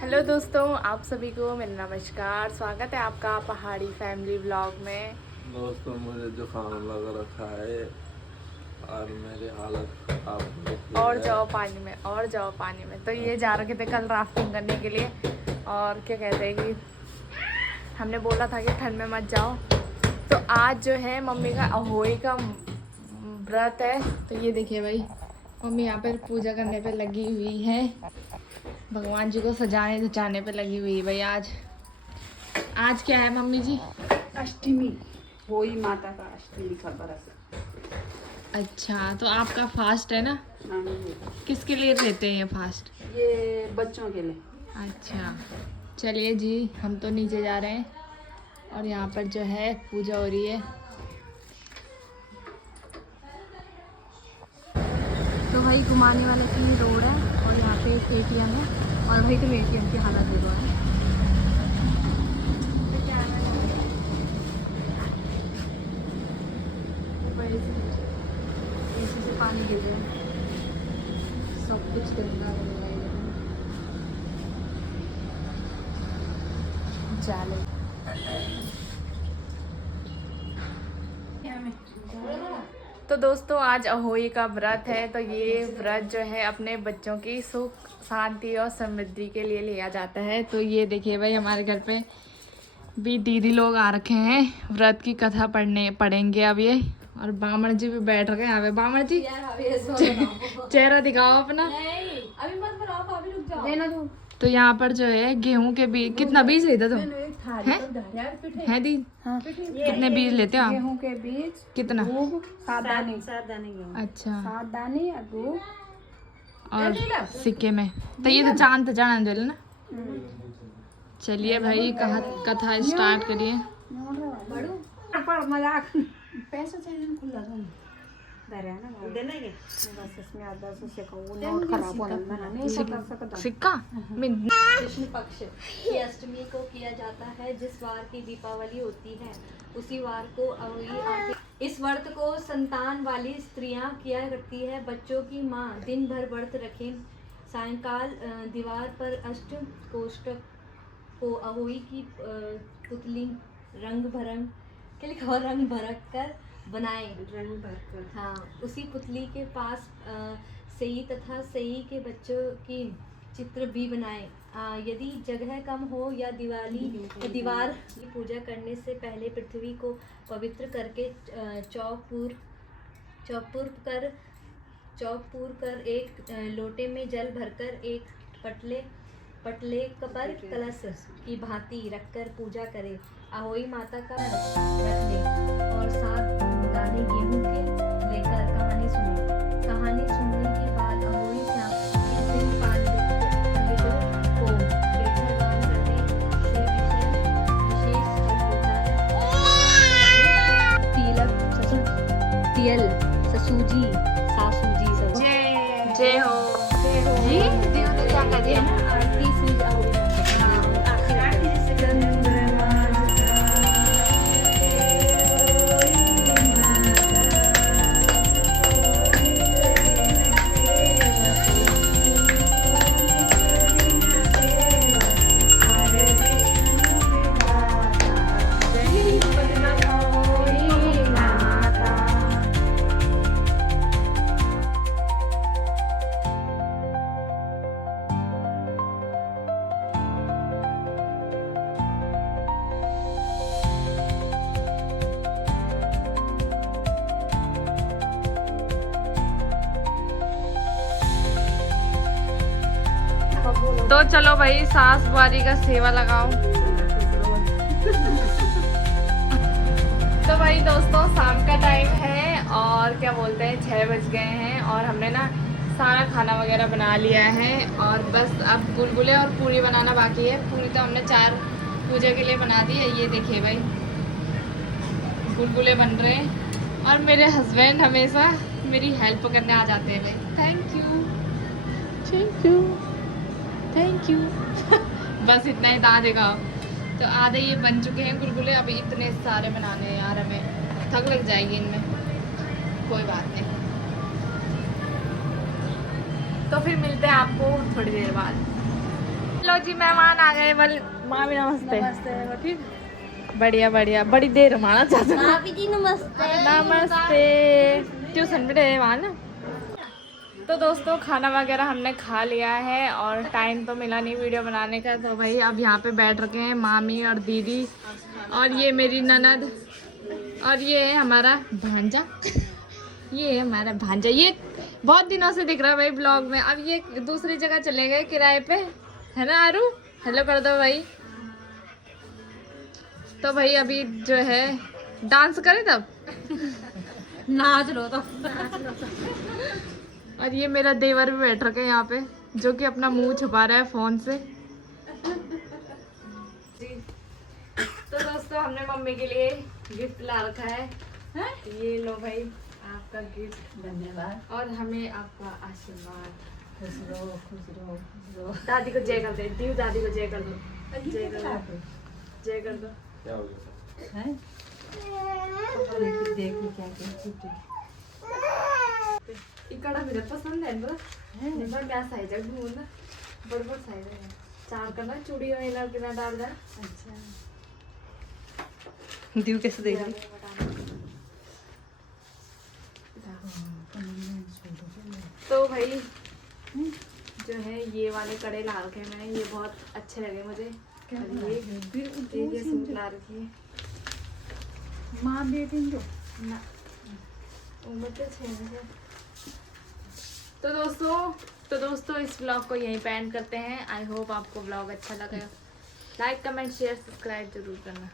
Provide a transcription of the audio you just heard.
Hello दोस्तों, आप सभी को मेरा नमस्कार। स्वागत है आपका पहाड़ी फैमिली व्लॉग में। दोस्तों मुझे जुकाम लग रखा है और मेरी हालत खराब हो रही और है। जाओ पानी में, और जाओ पानी में। तो ये जा रखे थे कल राफ्टिंग करने के लिए, और क्या कहते हैं कि हमने बोला था कि ठंड में मत जाओ। तो आज जो है मम्मी का अहोई का व्रत है। तो ये देखिए भाई, मम्मी यहाँ पर पूजा करने पे लगी हुई है, भगवान जी को सजाने धुचाने पे लगी हुई है भाई। आज क्या है मम्मी जी? अष्टमी, होई माता का अष्टमी का बरस। अच्छा, तो आपका फास्ट है ना? किसके लिए रहते हैं ये फास्ट? ये बच्चों के लिए। अच्छा, चलिए जी, हम तो नीचे जा रहे हैं और यहाँ पर जो है पूजा हो रही है। तो भाई घुमाने वाले की रोड है और यहाँ पे एक एटीएम है, और भाई तुम एटीएम की हालत देखो है। एसी से पानी गिर रहा है, सब कुछ गंदा हो रहा है। चलो तो दोस्तों, आज अहोई का व्रत है। तो ये व्रत जो है अपने बच्चों की सुख शांति और समृद्धि के लिए लिया जाता है। तो ये देखिए भाई, हमारे घर पे भी दीदी लोग आ रखे हैं, व्रत की कथा पढ़ेंगे अब ये। और बामण जी भी बैठ रखे हैं यहाँ पे। बामण जी चेहरा दिखाओ अपना। अभी मत बनाओ, भाभी रुक जाओ। लेना दो। तो यहाँ पर जो है गेहूं के बीज, कितना बीज लेते तुम है दी? हाँ। कितने बीज लेते हो आप? गेहूं के बीज कितना? 7 दाने गेहूं। अच्छा, 7 दाने और और सिक्के में तो ये तो चांद तो चढ़ा दे ना। चलिए भाई, कथा स्टार्ट करिए। पर मजाक पैसा चाहिए खुला था दरिया ना देना है बस इसमें आधा से को नोट खराब होना नहीं कर सकता। सिक्का कृष्ण पक्ष की अष्टमी को किया जाता है। जिस वार की दीपावली होती है उसी वार को अहोई आके इस व्रत को संतान वाली स्त्रियां किया करती है। बच्चों की माँ दिन भर व्रत रखें, सायंकाल दीवार पर अष्ट कोष्ठक को अहोई की पुतली रंग भरक कर बनाए। रंग भरकर हाँ, उसी पुतली के पास सही तथा सही के बच्चों की चित्र भी बनाए। यदि जगह कम हो या दीवार की पूजा करने से पहले पृथ्वी को पवित्र करके चौक कर एक लोटे में जल भरकर एक पटले पर कलश की भांति रखकर पूजा करे। अहोई माता का रख ले और 7 दाने गेहूं के लेकर कहानी सुने। कहानी सुनने के बाद अहोई इस दिन पांडितों को लेकर दान करने से विशेष फल होता है। तियल ससुजी जय हो जी। दी ने क्या कर दिया? तीसरी अहोई तो चलो भाई, सास बुआरी का सेवा लगाओ। तो भाई दोस्तों, शाम का टाइम है और क्या बोलते हैं 6 बज गए हैं, और हमने ना सारा खाना वगैरह बना लिया है, और बस अब गुलगुले और पूरी बनाना बाकी है। पूरी तो हमने 4 पूजा के लिए बना दी है। ये देखिए भाई, गुलगुले बन रहे हैं, और मेरे हस्बैंड हमेशा मेरी हेल्प करने आ जाते हैं भाई। थैंक यू बस इतना ही दाँत दिखाओ। तो आधे ये बन चुके हैं गुलगुले, अभी इतने सारे बनाने हैं यार, हमें थक लग जाएगी इनमें। कोई बात नहीं, तो फिर मिलते हैं आपको थोड़ी देर बाद। लो जी मेहमान आ गए। मामी नमस्ते। नमस्ते। ठीक बढ़िया बढ़िया बड़ी देर माना चाहता। भाभी जी नमस्ते। नमस्ते। ट्यूशन पे रहे वहाँ ना। तो दोस्तों खाना वगैरह हमने खा लिया है और टाइम तो मिला नहीं वीडियो बनाने का, तो भाई अब यहाँ पे बैठ रखे हैं मामी और दीदी और ये मेरी ननद और ये है हमारा भांजा। ये है हमारा भांजा, ये बहुत दिनों से दिख रहा है भाई ब्लॉग में। अब ये दूसरी जगह चले गए किराए पे, है ना आरू? हेलो कर दो भाई। तो भाई अभी जो है डांस करे तब नाच लो तो। और ये मेरा देवर भी बैठ रखे यहाँ पे जो कि अपना मुंह छुपा रहा है फोन से। तो दोस्तों हमने मम्मी के लिए गिफ्ट ला रखा है। ये लो भाई आपका गिफ्ट। धन्यवाद। और हमें आपका आशीर्वाद। खुश रहो खुश रहो खुश रहो। दादी को जय कर दे। दीव दादी को जय कर दो। जय कर दो। जय कर दो। क्या हो गया? हैं? देखी क्या क्या ఇక్కడ మీరు पसंद है ना? निम्बा क्या साइज है घूमना बड़ साइज है। चार करना चूड़ी और इनर कितना डाल दे। अच्छा दीव कैसे देख रही? तो भाई जो है ये वाले कड़े ला रखे हैं मैंने, ये बहुत अच्छे लगे मुझे। ये सूट ला रखी है माँ बेटी जो ना उम्र तो 6 है। तो दोस्तों इस ब्लॉग को यहीं पे एंड करते हैं। आई होप आपको ब्लॉग अच्छा लगा। लाइक कमेंट शेयर सब्सक्राइब जरूर करना।